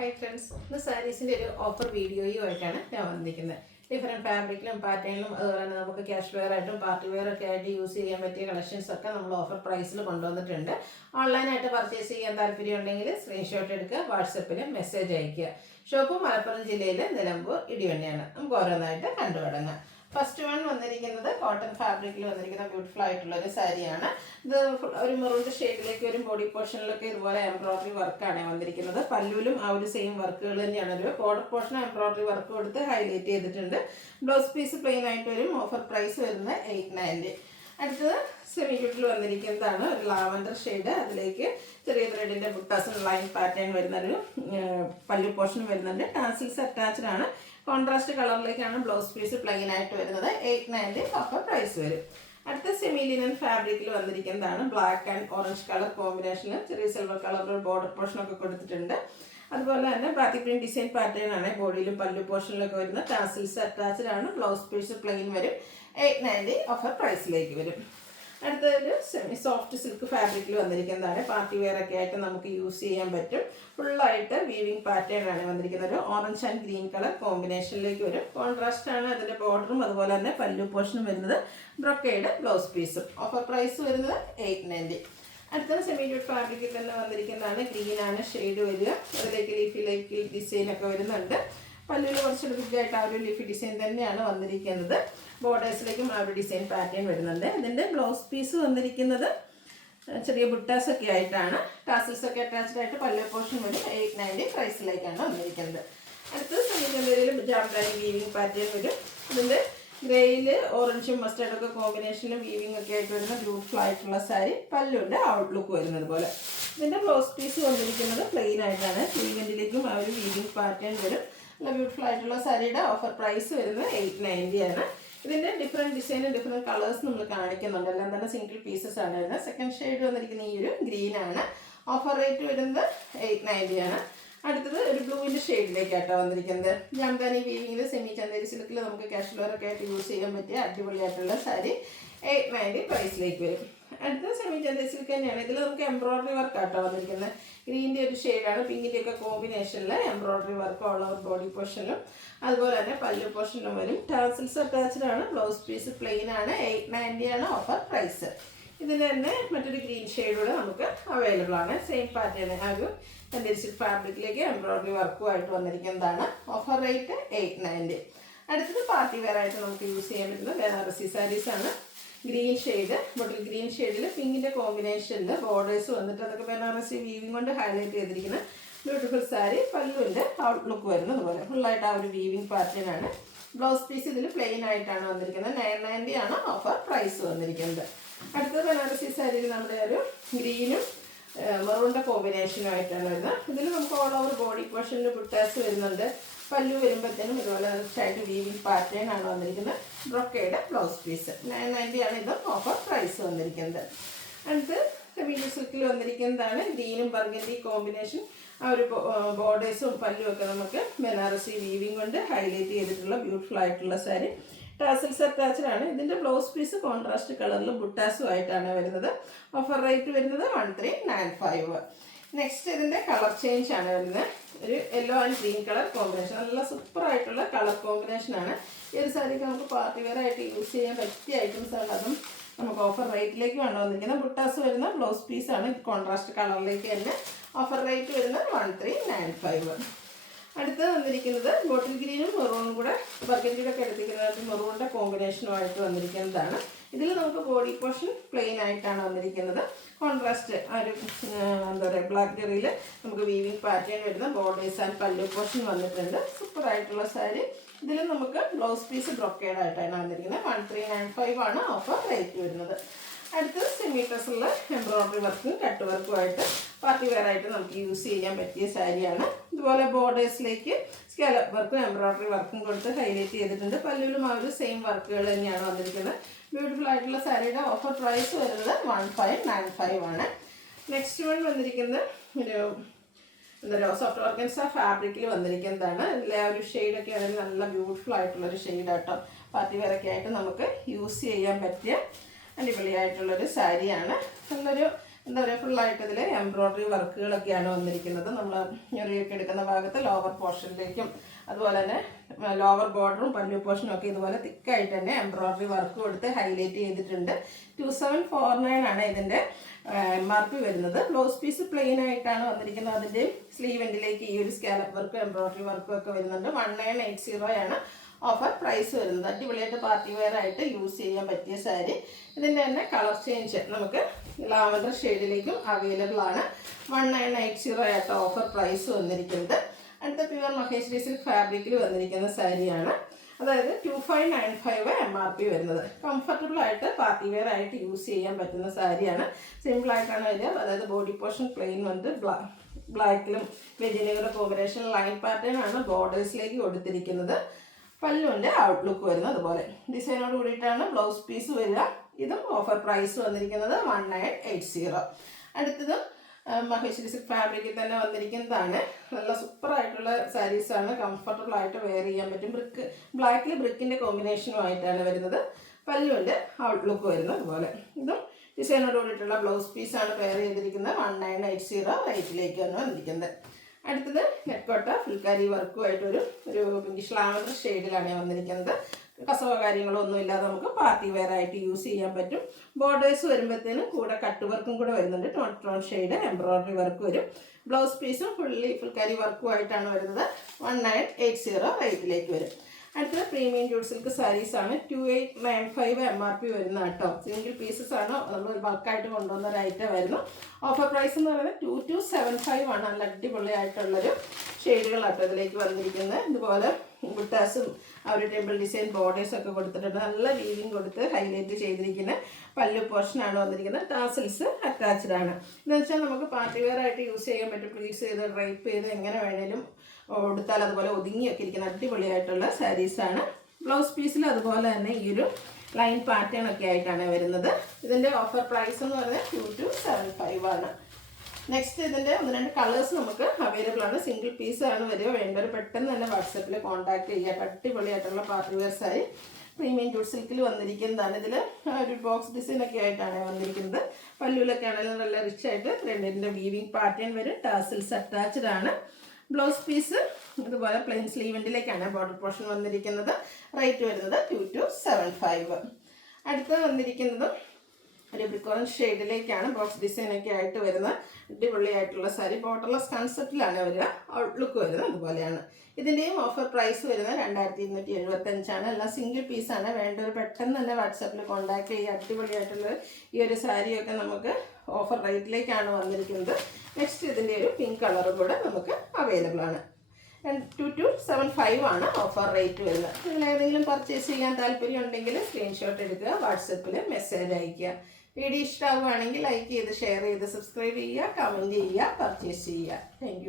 Hi friends, ഇന്ന് സാരീസിൻ്റെ ഒരു offer വീഡിയോയുമായിട്ടാണ് ഞാൻ വന്നിരിക്കുന്നത്. ഡിഫറെൻറ്റ് ഫാബ്രിക്കിലും പാറ്റേണിലും അതുപോലെ തന്നെ നമുക്ക് ക്യാഷ് വെയർ ആയിട്ടും പാർട്ടി വെയർ ഒക്കെ ആയിട്ട് യൂസ് ചെയ്യാൻ പറ്റിയ കളക്ഷൻസ് ഒക്കെ നമ്മൾ ഓഫർ പ്രൈസിൽ കൊണ്ടുവന്നിട്ടുണ്ട്. ഓൺലൈനായിട്ട് പർച്ചേസ് ചെയ്യാൻ താല്പര്യം ഉണ്ടെങ്കിൽ സ്ക്രീൻഷോട്ട് എടുക്കുക, വാട്സപ്പിൽ മെസ്സേജ് അയയ്ക്കുക. ഷോപ്പ് മലപ്പുറം ജില്ലയിലെ നിലമ്പൂർ ഇടിവണ്ണിയാണ്. നമുക്ക് ഓരോന്നായിട്ട് കണ്ടു തുടങ്ങാം. ഫസ്റ്റ് വൺ വന്നിരിക്കുന്നത് കോട്ടൺ ഫാബ്രിക്കിൽ വന്നിരിക്കുന്ന ബ്യൂട്ടിഫുൾ ആയിട്ടുള്ള ഒരു സാരിയാണ്. ഇത് ഒരു മെറൂൺ ഷെയ്ഡിലേക്ക് ഒരു ബോഡി പോർഷനിലൊക്കെ ഇതുപോലെ എംബ്രോയിഡറി വർക്കാണ് വന്നിരിക്കുന്നത്. പല്ലുവിലും ആ ഒരു സെയിം വർക്കുകൾ തന്നെയാണ്. ഒരു ബോർഡർ പോർഷൻ എംബ്രോയിഡറി വർക്ക് കൊടുത്ത് ഹൈലൈറ്റ് ചെയ്തിട്ടുണ്ട്. ബ്ലൗസ് പീസ് പ്ലെയിൻ ആയിട്ട് വരും. ഓഫർ പ്രൈസ് വരുന്നത് 890. അടുത്തത് സെമി ക്യൂട്ടിൽ വന്നിരിക്കുന്നതാണ് ഒരു ലാവൻഡർ ഷെയ്ഡ്. അതിലേക്ക് ചെറിയ ത്രെഡിൻ്റെ ബുട്ടാസും ലൈൻ പാറ്റേൺ വരുന്നൊരു പല്ലു പോർഷൻ വരുന്നുണ്ട്. ടാസിൽസ് അറ്റാച്ച്ഡ് ആണ്. കോൺട്രാസ്റ്റ് കളറിലേക്കാണ് ബ്ലൗസ് പീസ് പ്ലെയിൻ ആയിട്ട് വരുന്നത്. 890 ഓഫർ പ്രൈസ് വരും. അടുത്ത സെമി ലിനൻ ഫാബ്രിക്കിൽ വന്നിരിക്കുന്നതാണ്. ബ്ലാക്ക് ആൻഡ് ഓറഞ്ച് കളർ കോമ്പിനേഷനിൽ ചെറിയ സിൽവർ കളർ ബോർഡർ പോർഷനൊക്കെ കൊടുത്തിട്ടുണ്ട്. അതുപോലെ തന്നെ ബാത്തി പ്രിന്റ് ഡിസൈൻ പാറ്റേൺ ആണ് ബോഡിയിലും പല്ലു പോർഷനിലൊക്കെ വരുന്നത്. ടാസിൽസ് അറ്റാച്ച്ഡ് ആണ്. ബ്ലൗസ് പീസ് പ്ലെയിൻ വരും. 890 ഓഫർ പ്രൈസിലേക്ക് വരും. അടുത്തൊരു സെമി സോഫ്റ്റ് സിൽക്ക് ഫാബ്രിക്കിൽ വന്നിരിക്കുന്നതാണ്. പാർട്ടി വെയർ ഒക്കെ ആയിട്ട് നമുക്ക് യൂസ് ചെയ്യാൻ പറ്റും. ഫുള്ളായിട്ട് വീവിങ് പാറ്റേൺ ആണ് വന്നിരിക്കുന്നത്. ഒരു ഓറഞ്ച് ആൻഡ് ഗ്രീൻ കളർ കോമ്പിനേഷനിലേക്ക് വരും. കോൺട്രാസ്റ്റ് ആണ് അതിൻ്റെ ബോർഡറും അതുപോലെ തന്നെ പല്ലു പോർഷനും വരുന്നത്. ബ്രൊക്കേഡ് ബ്ലൗസ് പീസും. ഓഫർ പ്രൈസ് വരുന്നത് 890. അടുത്തത് സെമി ഡ്യൂട്ട് ഫാബ്രിക്കിൽ തന്നെ വന്നിരിക്കുന്നതാണ്. ഗ്രീൻ ആണ് ഷെയ്ഡ് വരിക. അതിലേക്ക് ലീഫിലേക്ക് ഡിസൈനൊക്കെ വരുന്നുണ്ട്. പല്ലുവിൽ കുറച്ചുകൂടി ബിഗായിട്ട് ആ ഒരു ലീഫി ഡിസൈൻ തന്നെയാണ് വന്നിരിക്കുന്നത്. ബോർഡേഴ്സിലേക്കും ആ ഒരു ഡിസൈൻ പാറ്റേൺ വരുന്നുണ്ട്. ഇതിൻ്റെ ബ്ലൗസ് പീസ് വന്നിരിക്കുന്നത് ചെറിയ ബുട്ടാസൊക്കെ ആയിട്ടാണ്. ടാസിൽസ് ഒക്കെ അറ്റാച്ച്ഡ് ആയിട്ട് പല്ലു പോർഷൻ വരും. 890 പ്രൈസിലേക്കാണ് വന്നിരിക്കുന്നത്. അടുത്തത് സെമിക്കന്തയിൽ ജാംബ്രാനി വീവിങ് പാറ്റേൺ വരും. ഇതിൻ്റെ ഗ്രേയിൽ ഓറഞ്ചും മസ്റ്റേർഡൊക്കെ കോമ്പിനേഷനിലും വീവിങ് ഒക്കെ ആയിട്ട് വരുന്ന ബ്യൂട്ടിഫുൾ ആയിട്ടുള്ള സാരി. പല്ലുവിൻ്റെ ഔട്ട്ലുക്ക് വരുന്നത് പോലെ. ഇതിൻ്റെ ബ്ലൗസ് പീസ് വന്നിരിക്കുന്നത് പ്ലെയിൻ ആയിട്ടാണ്. വീവിൻ്റിലേക്കും ആ ഒരു വീവിങ് പാറ്റേൺ വരും. നല്ല ബ്യൂട്ടിഫുൾ ആയിട്ടുള്ള സാരിയുടെ ഓഫർ പ്രൈസ് വരുന്നത് 890 ആണ്. ഇതിൻ്റെ ഡിഫറെൻറ്റ് ഡിസൈനും ഡിഫറെൻറ്റ് കളേഴ്സ് നമ്മൾ കാണിക്കുന്നുണ്ട്. എല്ലാം തന്നെ സിംഗിൾ പീസസ് ആണ് വരുന്നത്. സെക്കൻഡ് ഷെയ്ഡ് വന്നിരിക്കുന്ന ഈ ഒരു ഗ്രീൻ ആണ്. ഓഫർ റേറ്റ് വരുന്നത് 890 ആണ്. അടുത്തത് ഒരു ബ്ലൂവിൻ്റെ ഷെയ്ഡിലേക്കാട്ടോ വന്നിരിക്കുന്നത്. ജാംദാനി വീവിങ്ങിൽ സെമി ചന്തേരി സിൽക്കിൽ നമുക്ക് കാഷ്വലൊക്കെ ആയിട്ട് യൂസ് ചെയ്യാൻ പറ്റിയ അടിപൊളിയായിട്ടുള്ള സാരി 890 പ്രൈസിലേക്ക് വരും. അടുത്ത സെമി ചന്തേരി സിൽക്ക് തന്നെയാണ്. ഇതിൽ നമുക്ക് എംബ്രോയിഡറി വർക്ക് ആട്ടോ വന്നിരിക്കുന്നത്. ഗ്രീൻ്റെ ഒരു ഷെയ്ഡാണ്. പിങ്കിൻ്റെയൊക്കെ കോമ്പിനേഷനിൽ embroidery work all over body പോർഷനിലും അതുപോലെ തന്നെ പല്ലു പോർഷനിലും വരും. ടാസിൽസ് അറ്റാച്ച്ഡ് ആണ്. ബ്ലൗസ് പീസ് പ്ലെയിൻ ആണ്. 890 ആണ് ഓഫർ പ്രൈസ്. ഇതിന് തന്നെ മറ്റൊരു ഗ്രീൻ ഷെയ്ഡൂടെ നമുക്ക് അവൈലബിൾ ആണ്. സെയിം പാറ്റേൺ ആ ഒരു ചന്തേരി ഫാബ്രിക്കിലേക്ക് എംബ്രോയിഡറി വർക്കുമായിട്ട് വന്നിരിക്കുന്നതാണ്. Offer rate 890. അടുത്തത് പാർട്ടി വെയർ ആയിട്ട് നമുക്ക് യൂസ് ചെയ്യാൻ പറ്റുന്ന ബനാറസി സാരീസ് ആണ്. ഗ്രീൻ ഷെയ്ഡ്, ബോട്ടിൽ ഗ്രീൻ ഷെയ്ഡിൽ പിങ്കിൻ്റെ കോമ്പിനേഷനിൽ ബോർഡേഴ്സ് വന്നിട്ട് അതൊക്കെ ബനാറസി വീവിങ് കൊണ്ട് ഹൈലൈറ്റ് ചെയ്തിരിക്കുന്ന ബ്യൂട്ടിഫുൾ സാരി. പല്ലുവിൻ്റെ ഔട്ട്ലുക്ക് വരുന്നത് പോലെ ഫുള്ളായിട്ട് ആ ഒരു വീവിങ് പാറ്റേൺ ആണ്. ബ്ലൗസ് പീസ് ഇതിൽ പ്ലെയിൻ ആയിട്ടാണ് വന്നിരിക്കുന്നത്. 990 ആണ് ഓഫർ പ്രൈസ് വന്നിരിക്കുന്നത്. അടുത്തത് ബനാറസി സാരിയിൽ നമ്മുടെ ഒരു ഗ്രീനും മെറൂണിൻ്റെ കോമ്പിനേഷനുമായിട്ടാണ് വരുന്നത്. ഇതിൽ നമുക്ക് ഓൾ ഓവർ ബോഡി പോർഷനിൽ ബുട്ടാസ് വരുന്നുണ്ട്. പല്ലു വരുമ്പോഴത്തേനും ഇതുപോലെ ആയിട്ട് വീവിങ് പാറ്റേൺ ആണ് വന്നിരിക്കുന്നത്. Brocade blouse piece. 990 ആണ് ഇത് ഓഫർ പ്രൈസ് വന്നിരിക്കുന്നത്. അടുത്ത് സെമി സിൽക്കിൽ വന്നിരിക്കുന്നതാണ്. ഗ്രീനും ബർഗൻഡി കോമ്പിനേഷൻ ആ ഒരു ബോർഡേഴ്സും പല്ലും ഒക്കെ നമുക്ക് ബനാറസി വീവിങ് കൊണ്ട് ഹൈലൈറ്റ് ചെയ്തിട്ടുള്ള ബ്യൂട്ടിഫുൾ ആയിട്ടുള്ള സാരി. ടാസിൽസ് അറ്റാച്ച്ഡ് ആണ്. ഇതിൻ്റെ ബ്ലൗസ് പീസ് കോൺട്രാസ്റ്റ് കളറിലും ബുട്ടാസും ആയിട്ടാണ് വരുന്നത്. ഓഫർ റേറ്റ് വരുന്നത് 1395. നെക്സ്റ്റ് ഇതിൻ്റെ കളർ ചേഞ്ച് ആണ് വരുന്നത്. ഒരു yellow and green colour combination. നല്ല സൂപ്പർ ആയിട്ടുള്ള കളർ കോമ്പിനേഷനാണ്. ഈ ഒരു സാരിക്ക് നമുക്ക് പാർട്ടി വെയർ ആയിട്ട് യൂസ് ചെയ്യാൻ പറ്റിയ ഐറ്റംസ് ആണ്. അതും നമുക്ക് ഓഫർ റേറ്റിലേക്ക് കൊണ്ടുവന്നിരിക്കുന്നത്. ബുട്ടാസ് വരുന്ന ബ്ലൗസ് പീസാണ് കോൺട്രാസ്റ്റ് കളറിലേക്ക് തന്നെ. ഓഫർ റേറ്റ് വരുന്നത് 1395. അടുത്ത് വന്നിരിക്കുന്നത് ബോട്ടിൽ ഗ്രീനും മെറൂണും കൂടെ ബർഗൻഡിയുടെ ഒക്കെ എടുത്തിരിക്കുന്നത് മെറൂണിൻ്റെ കോമ്പിനേഷനുമായിട്ട് വന്നിരിക്കുന്നതാണ്. ഇതിൽ നമുക്ക് ബോഡി പോർഷൻ പ്ലെയിൻ ആയിട്ടാണ് വന്നിരിക്കുന്നത്. കോൺട്രാസ്റ്റ് ആ ഒരു എന്താ പറയുക ബ്ലാക്ക് ജെറിയിൽ നമുക്ക് വീവിങ് പാറ്റേൺ വരുന്ന ബോർഡേഴ്സ് ആൻഡ് പല്ലു പോർഷൻ വന്നിട്ടുണ്ട്. സൂപ്പറായിട്ടുള്ള സാരി. ഇതിൽ നമുക്ക് ബ്ലൗസ് പീസ് ബ്രൊക്കേഡ് ആയിട്ടാണ് വന്നിരിക്കുന്നത്. 1395 ആണ് ഓഫർ റേറ്റ് വരുന്നത്. അടുത്തത് സെമി ഡ്രസ്സുള്ള എംബ്രോയിഡറി വർക്കും കട്ട് വർക്കുമായിട്ട് പാർട്ടി വെയർ ആയിട്ട് നമുക്ക് യൂസ് ചെയ്യാൻ പറ്റിയ സാരിയാണ്. ഇതുപോലെ ബോർഡേഴ്സിലേക്ക് സ്കാലപ്പ് വർക്കും എംബ്രോയിഡറി വർക്കും കൊടുത്ത് ഹൈലൈറ്റ് ചെയ്തിട്ടുണ്ട്. പല്ലുവിലും ആ ഒരു സെയിം വർക്കുകൾ തന്നെയാണ് വന്നിരിക്കുന്നത്. ബ്യൂട്ടിഫുൾ ആയിട്ടുള്ള സാരിയുടെ ഓഫർ പ്രൈസ് വരുന്നത് 1595 ആണ്. നെക്സ്റ്റ് വൺ വന്നിരിക്കുന്നത് ഒരു എന്താ പറയുക സോഫ്റ്റ് ഓർഗൻസ ഫാബ്രിക്കിൽ വന്നിരിക്കുന്നതാണ്. ഇതിലെ ആ ഒരു ഷെയ്ഡൊക്കെ ആണെങ്കിൽ നല്ല ബ്യൂട്ടിഫുൾ ആയിട്ടുള്ളൊരു ഷെയ്ഡാട്ടോ. പാർട്ടി വെയർ ഒക്കെ ആയിട്ട് നമുക്ക് യൂസ് ചെയ്യാൻ പറ്റിയ അടിപൊളിയായിട്ടുള്ളൊരു സാരിയാണ്. നല്ലൊരു എന്താ പറയുക, ഫുള്ളായിട്ട് ഇതിൽ എംബ്രോയ്ഡറി വർക്കുകളൊക്കെയാണ് വന്നിരിക്കുന്നത്. നമ്മൾ ഞൊറിയൊക്കെ എടുക്കുന്ന ഭാഗത്ത് ലോവർ പോർഷനിലേക്കും അതുപോലെ തന്നെ ലോവർ ബോർഡറും പല്ലു പോർഷനും ഒക്കെ ഇതുപോലെ തിക്കായിട്ട് തന്നെ എംബ്രോയ്ഡറി വർക്ക് കൊടുത്ത് ഹൈലൈറ്റ് ചെയ്തിട്ടുണ്ട്. 2749 ആണ് ഇതിൻ്റെ MRP വരുന്നത്. ബ്ലൗസ് പീസ് പ്ലെയിൻ ആയിട്ടാണ് വന്നിരിക്കുന്നത്. അതിൻ്റെ സ്ലീവ് എൻഡിലേക്ക് ഈ ഒരു സ്കാലപ്പ് വർക്കും എംബ്രോയ്ഡറി വർക്കും ഒക്കെ വരുന്നുണ്ട്. 1980 ആണ് ഓഫർ പ്രൈസ് വരുന്നത്. അടിപൊളിയായിട്ട് പാർട്ടി വെയർ ആയിട്ട് യൂസ് ചെയ്യാൻ പറ്റിയ സാരി. ഇതിൻ്റെ തന്നെ കളർ ചേഞ്ച് നമുക്ക് ലാവൻഡർ ഷെയ്ഡിലേക്കും അവൈലബിൾ ആണ്. 1980 ആയിട്ട് ഓഫർ പ്രൈസ് വന്നിരിക്കുന്നത്. അടുത്ത പ്യുവർ മഹേശ്വരി സിൽക്ക് ഫാബ്രിക്കിൽ വന്നിരിക്കുന്ന സാരിയാണ്. അതായത് 2595 MRP വരുന്നത്. കംഫർട്ടബിൾ ആയിട്ട് പാർട്ടി വെയർ ആയിട്ട് യൂസ് ചെയ്യാൻ പറ്റുന്ന സാരിയാണ്. സിമ്പിളായിട്ടാണ് വരിക. അതായത് ബോഡി പോർഷൻ പ്ലെയിൻ വന്നിട്ട് ബ്ലാക്കിലും വെജിനുകളുടെ കോമ്പിനേഷൻ ലൈൻ പാറ്റേൺ ആണ് ബോർഡേഴ്സിലേക്ക് കൊടുത്തിരിക്കുന്നത്. പല്ലുവിൻ്റെ ഔട്ട്ലുക്ക് വരുന്നത് അതുപോലെ ഡിസൈനോട് കൂടിയിട്ടാണ് ബ്ലൗസ് പീസ് വരിക. ഇതും ഓഫർ പ്രൈസ് വന്നിരിക്കുന്നത് 1980. അടുത്തതും മഹേശ്വരി സിൽക്ക് ഫാബ്രിക്കിൽ തന്നെ വന്നിരിക്കുന്നതാണ്. നല്ല സൂപ്പറായിട്ടുള്ള സാരീസാണ്. കംഫർട്ടബിൾ ആയിട്ട് വെയർ ചെയ്യാൻ പറ്റും. ബ്ലാക്കിൽ ബ്രിക്കിൻ്റെ കോമ്പിനേഷനുമായിട്ടാണ് വരുന്നത്. പല്ലുവിൻ്റെ ഔട്ട്ലുക്ക് വരുന്നത് അതുപോലെ. ഇതും ഡിസൈനോട് കൂടിയിട്ടുള്ള ബ്ലൗസ് പീസാണ് പെയർ ചെയ്തിരിക്കുന്നത്. 1980 റേറ്റിലേക്കാണ് വന്നിരിക്കുന്നത്. അടുത്തത് നെറ്റ്കോട്ട ഫുൾക്കാരി വർക്കുമായിട്ടൊരു പിങ്കിഷ് ലാവൻഡർ ഷെയ്ഡിലാണ് വന്നിരിക്കുന്നത്. കസവ കാര്യങ്ങളോ ഒന്നും ഇല്ലാതെ നമുക്ക് പാർട്ടി വെയർ ആയിട്ട് യൂസ് ചെയ്യാൻ പറ്റും. ബോർഡേഴ്സ് വരുമ്പോഴത്തേനും കൂടെ കട്ട് വർക്കും കൂടെ വരുന്നുണ്ട്. ടോൺ ഷെയ്ഡ് എംബ്രോയ്ഡറി വർക്ക് വരും. ബ്ലൗസ് പീസും ഫുൾക്കാരി വർക്കുമായിട്ടാണ് വരുന്നത്. 1980 റേറ്റിലേക്ക് വരും. അടുത്തത് പ്രീമിയം ജൂട്ട് സിൽക്ക് സാരീസാണ്. 2895 MRP വരുന്ന കേട്ടോ. സിംഗിൾ പീസസ് ആണ് നമ്മൾ ബൾക്കായിട്ട് കൊണ്ടുവന്ന ഒരു ഐറ്റം ആയിരുന്നു. ഓഫർ പ്രൈസ് എന്ന് പറയുന്നത് 2275 ആണ്. നല്ല അടിപൊളിയായിട്ടുള്ളൊരു ഷെയ്ഡുകളാട്ടോ ഇതിലേക്ക് വന്നിരിക്കുന്നത്. ഇതുപോലെ ബുട്ടാസും ആ ഒരു ടെമ്പിൾ ഡിസൈൻ ബോർഡേഴ്സ് ഒക്കെ കൊടുത്തിട്ടുണ്ട്. നല്ല വീവിങ് കൊടുത്ത് ഹൈലൈറ്റ് ചെയ്തിരിക്കുന്ന പല്ലു പോർഷനാണ് വന്നിരിക്കുന്നത്. ടാസൽസ് അറ്റാച്ച്ഡ് ആണ്. എന്ന് വെച്ചാൽ നമുക്ക് പാർട്ടി വെയർ ആയിട്ട് യൂസ് ചെയ്യാൻ പറ്റും. പ്ലീസ് ചെയ്ത് ഡ്രൈപ്പ് ചെയ്ത് എങ്ങനെ വേണേലും കൊടുത്താൽ അതുപോലെ ഒതുങ്ങിയൊക്കെ ഇരിക്കുന്ന അടിപൊളിയായിട്ടുള്ള സാരീസാണ്. ബ്ലൗസ് പീസിൽ അതുപോലെ തന്നെ ഈ ഒരു ലൈൻ പാറ്റേൺ ഒക്കെ ആയിട്ടാണ് വരുന്നത്. ഇതിൻ്റെ ഓഫർ പ്രൈസ് എന്ന് പറയുന്നത് 2275 ആണ്. നെക്സ്റ്റ് ഇതിൻ്റെ 1-2 കളേഴ്സ് നമുക്ക് അവൈലബിൾ ആണ്. സിംഗിൾ പീസാണ് വരിക. വേണ്ടവർ പെട്ടെന്ന് തന്നെ വാട്സപ്പിൽ കോൺടാക്ട് ചെയ്യുക. അടിപൊളിയായിട്ടുള്ള party wear sari premium jute സിൽക്കിൽ വന്നിരിക്കുന്നതാണ്. ഇതിൽ ഒരു ബോക്സ് ഡിസൈനൊക്കെ ആയിട്ടാണ് വന്നിരിക്കുന്നത്. പല്ലുവിലൊക്കെ ആണെങ്കിലും നല്ല റിച്ച് ആയിട്ട് ത്രെഡിൻ്റെ വീവിങ് പാറ്റേൺ വരും. ടാസിൽസ് അറ്റാച്ച്ഡ് ആണ്. ബ്ലൗസ് പീസ് ഇതുപോലെ പ്ലെയിൻ സ്ലീവെൻഡിലേക്കാണ് ബോർഡർ പോർഷൻ വന്നിരിക്കുന്നത്. റേറ്റ് വരുന്നത് 2275. അടുത്ത് വന്നിരിക്കുന്നത് ഒരു ബ്രിക്കോൺ ഷെയ്ഡിലേക്കാണ് ബോക്സ് ഡിസൈനൊക്കെ ആയിട്ട് വരുന്ന അടിപൊളിയായിട്ടുള്ള സാരി. ബോർഡർലെസ് കൺസെപ്റ്റിലാണ് വരിക. ഔട്ട്ലുക്ക് വരുന്നത് അതുപോലെയാണ്. ഇതിൻ്റെയും ഓഫർ പ്രൈസ് വരുന്നത് 2275 ആണ്. എല്ലാം സിംഗിൾ പീസാണ്. വേണ്ടവർ പെട്ടെന്ന് തന്നെ വാട്സാപ്പിൽ കോൺടാക്ട് ചെയ്യുക. അടിപൊളിയായിട്ടുള്ള ഈ ഒരു സാരിയൊക്കെ നമുക്ക് ഓഫർ റേറ്റിലേക്കാണ് വന്നിരിക്കുന്നത്. നെക്സ്റ്റ് ഇതിൻ്റെ ഒരു പിങ്ക് കളറും കൂടെ നമുക്ക് അവൈലബിൾ ആണ്. 2275 ആണ് ഓഫർ റേറ്റ് വരുന്നത്. ഇതിലേതെങ്കിലും പർച്ചേസ് ചെയ്യാൻ താല്പര്യം ഉണ്ടെങ്കിൽ സ്ക്രീൻഷോട്ട് എടുക്കുക, വാട്സപ്പിൽ മെസ്സേജ് അയയ്ക്കുക. വീഡിയോ ഇഷ്ടമാവുകയാണെങ്കിൽ ലൈക്ക് ചെയ്ത് ഷെയർ ചെയ്ത് സബ്സ്ക്രൈബ് ചെയ്യുക, കമൻറ്റ് ചെയ്യുക, പർച്ചേസ് ചെയ്യുക. താങ്ക്